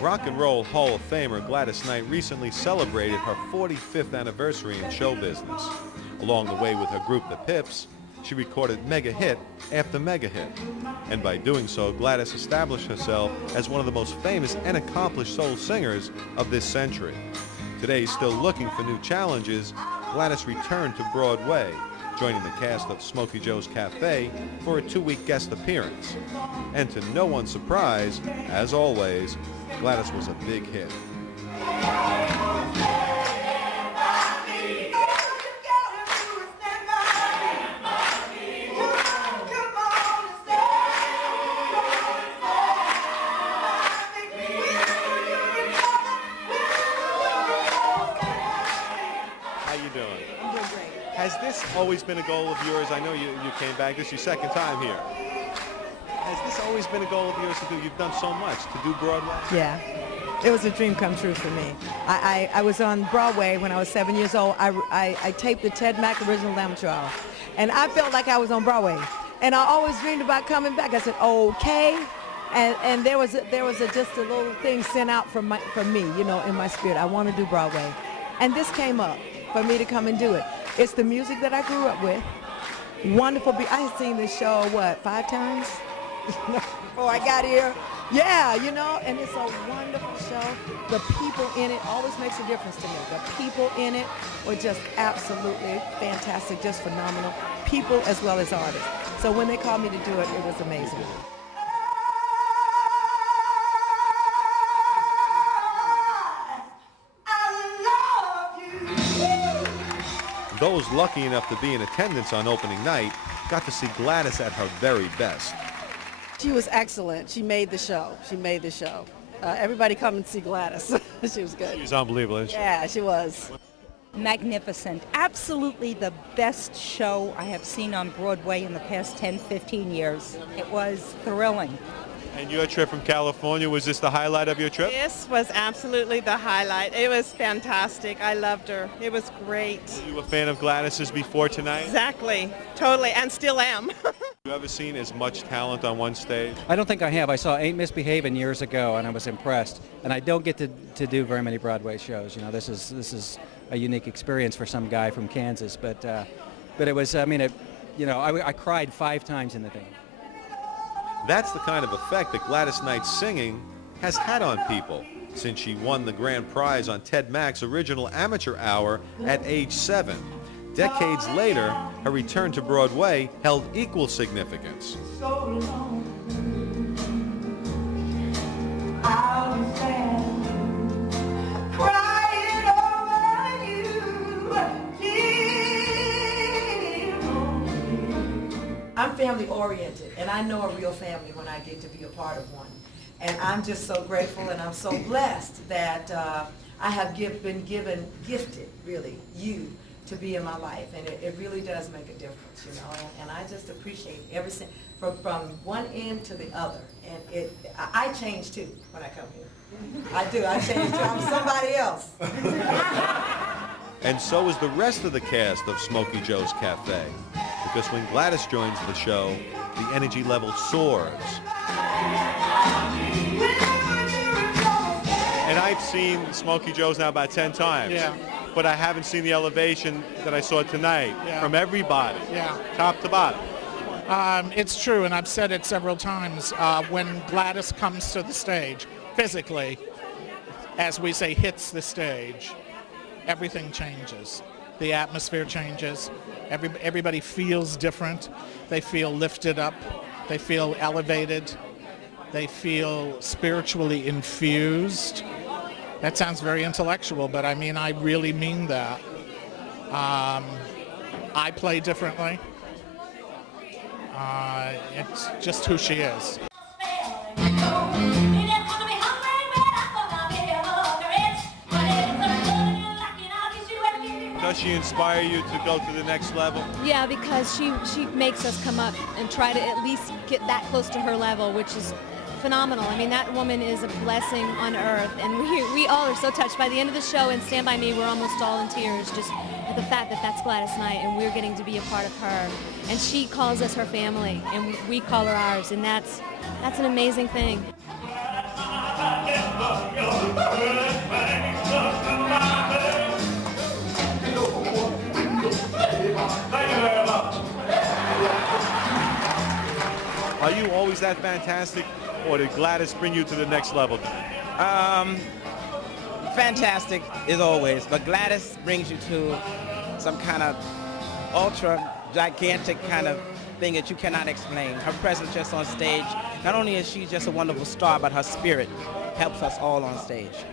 Rock and Roll Hall of Famer Gladys Knight recently celebrated her 45th anniversary in show business. Along the way with her group The Pips, she recorded mega hit after mega hit. And by doing so, Gladys established herself as one of the most famous and accomplished soul singers of this century. Today, still looking for new challenges, Gladys returned to Broadway, joining the cast of Smokey Joe's Cafe for a 2-week guest appearance. And to no one's surprise, as always, Gladys was a big hit. Has this always been a goal of yours? I know you came back. This is your second time here. Has this always been a goal of yours to do? You've done so much to do Broadway. Yeah, it was a dream come true for me. I was on Broadway when I was 7 years old. I taped the Ted Mack original Lamb Trial, and I felt like I was on Broadway. And I always dreamed about coming back. I said, okay. And there was just a little thing sent out from me, you know, in my spirit. I want to do Broadway. And this came up for me to come and do it. It's the music that I grew up with. Wonderful. I had seen this show, 5 times before I got here? Yeah, you know, and it's a wonderful show. The people in it always makes a difference to me. The people in it were just absolutely fantastic, just phenomenal. People as well as artists. So when they called me to do it, it was amazing. Those lucky enough to be in attendance on opening night got to see Gladys at her very best. She was excellent. She made the show. Everybody come and see Gladys. She was good. She was unbelievable, isn't she? Yeah, she was. Magnificent. Absolutely the best show I have seen on Broadway in the past 10, 15 years. It was thrilling. And your trip from California, was this the highlight of your trip? This was absolutely the highlight. It was fantastic. I loved her. It was great. Were you a fan of Gladys's before tonight? Exactly. Totally. And still am. You ever seen as much talent on one stage? I don't think I have. I saw Ain't Misbehavin' years ago, and I was impressed. And I don't get to do very many Broadway shows. You know, this is a unique experience for some guy from Kansas. But it was. I mean, I cried 5 times in the thing. That's the kind of effect that Gladys Knight's singing has had on people since she won the grand prize on Ted Mack's original amateur hour at age 7. Decades later, her return to Broadway held equal significance. I'm family oriented, and I know a real family when I get to be a part of one. And I'm just so grateful, and I'm so blessed that I have been gifted, really, you to be in my life, and it really does make a difference, you know. And I just appreciate everything from one end to the other. And I change too when I come here. I do. I change too. I'm somebody else. And so is the rest of the cast of Smokey Joe's Cafe, because when Gladys joins the show, the energy level soars. And I've seen Smokey Joe's now about 10 times. Yeah. But I haven't seen the elevation that I saw tonight from everybody, top to bottom. It's true, and I've said it several times. When Gladys comes to the stage, physically, as we say, hits the stage, everything changes. The atmosphere changes. Everybody feels different. They feel lifted up. They feel elevated. They feel spiritually infused. That sounds very intellectual, but I mean, I really mean that. I play differently. It's just who she is. Does she inspire you to go to the next level? Yeah, because she makes us come up and try to at least get that close to her level, which is phenomenal. I mean, that woman is a blessing on earth, and we all are so touched. By the end of the show and Stand By Me, we're almost all in tears just at the fact that that's Gladys Knight and we're getting to be a part of her. And she calls us her family, and we call her ours, and that's an amazing thing. Are you always that fantastic, or did Gladys bring you to the next level? Fantastic as always, but Gladys brings you to some kind of ultra gigantic kind of thing that you cannot explain. Her presence just on stage, not only is she just a wonderful star, but her spirit helps us all on stage.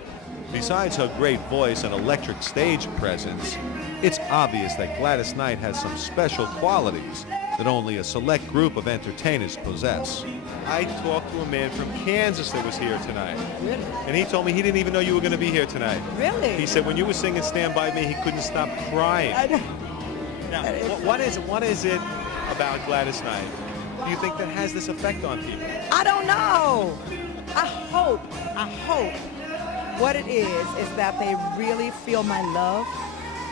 Besides her great voice and electric stage presence, it's obvious that Gladys Knight has some special qualities that only a select group of entertainers possess. I talked to a man from Kansas that was here tonight. Really? And he told me he didn't even know you were going to be here tonight. Really? He said when you were singing Stand By Me, he couldn't stop crying. Now, what is it about Gladys Knight, do you think, that has this effect on people? I don't know. I hope what it is that they really feel my love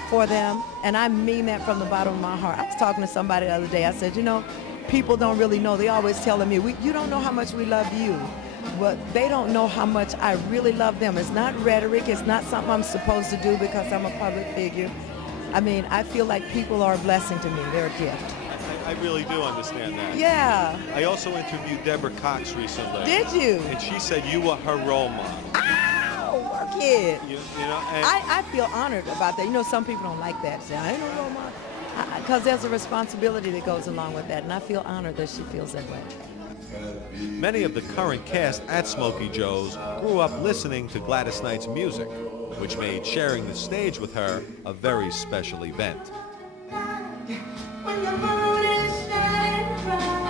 for them, and I mean that from the bottom of my heart. I was talking to somebody the other day. I said, you know, people don't really know. They always telling me, you don't know how much we love you. But they don't know how much I really love them. It's not rhetoric. It's not something I'm supposed to do because I'm a public figure. I mean, I feel like people are a blessing to me. They're a gift. I really do understand that. Yeah. I also interviewed Deborah Cox recently. Did you? And she said you were her role model. Ow, work it. You know, and I feel honored about that. You know, some people don't like that. Say, I ain't no role model. Because there's a responsibility that goes along with that, and I feel honored that she feels that way. many of the current cast at Smokey Joe's grew up listening to Gladys Knight's music, which made sharing the stage with her a very special event. When the moon is shining bright.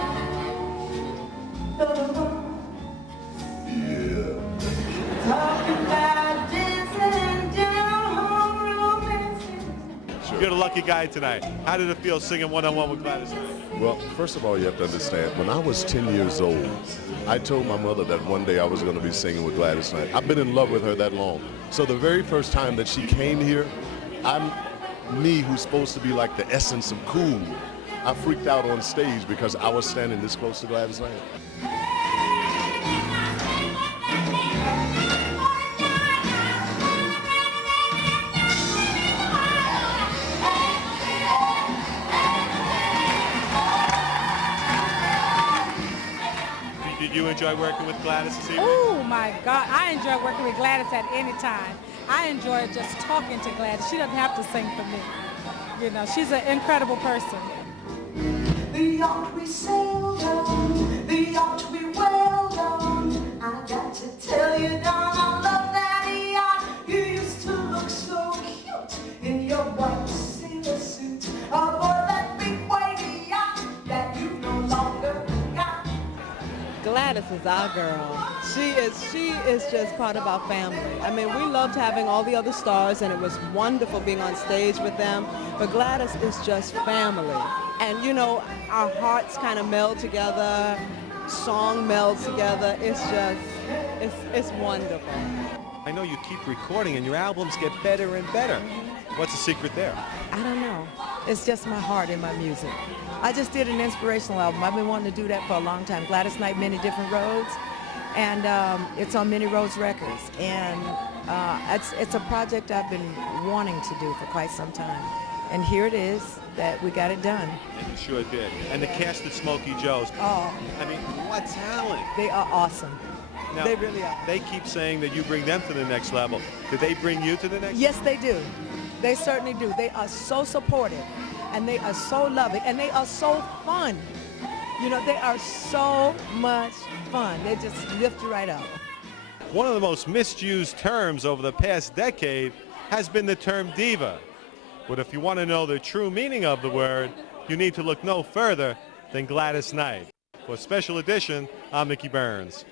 Talking about dancing down home romances. You're the lucky guy tonight. How did it feel singing one-on-one with Gladys Knight? Well, first of all, you have to understand, when I was 10 years old, I told my mother that one day I was going to be singing with Gladys Knight. I've been in love with her that long. So the very first time that she came here, me, who's supposed to be like the essence of cool, I freaked out on stage because I was standing this close to Gladys Knight. Did you enjoy working with Gladys this evening? Oh my God, I enjoy working with Gladys at any time. I enjoy just talking to Gladys. She doesn't have to sing for me. You know, she's an incredible person. The yacht we sailed on, the yacht we wailed on. I got to tell you, Don, I love that yacht. You used to look so cute in your white sailor suit. Aboard that big white yacht that you no longer got. Gladys is our girl. She is just part of our family. I mean, we loved having all the other stars, and it was wonderful being on stage with them. But Gladys is just family. And, you know, our hearts kind of meld together, song melds together. It's just, it's wonderful. I know you keep recording and your albums get better and better. What's the secret there? I don't know. It's just my heart in my music. I just did an inspirational album. I've been wanting to do that for a long time. Gladys Knight, Many Different Roads. And it's on Many Roads Records. And it's a project I've been wanting to do for quite some time. And here it is, that we got it done. And you sure did. And the cast at Smokey Joe's. Oh. I mean, what talent. They are awesome. Now, they really are. They keep saying that you bring them to the next level. Did they bring you to the next Yes, level? they do. They certainly do. They are so supportive, and they are so loving, and they are so fun. You know, they are so much fun. They just lift you right up. One of the most misused terms over the past decade has been the term diva. But if you want to know the true meaning of the word, you need to look no further than Gladys Knight. For Special Edition, I'm Mickey Burns.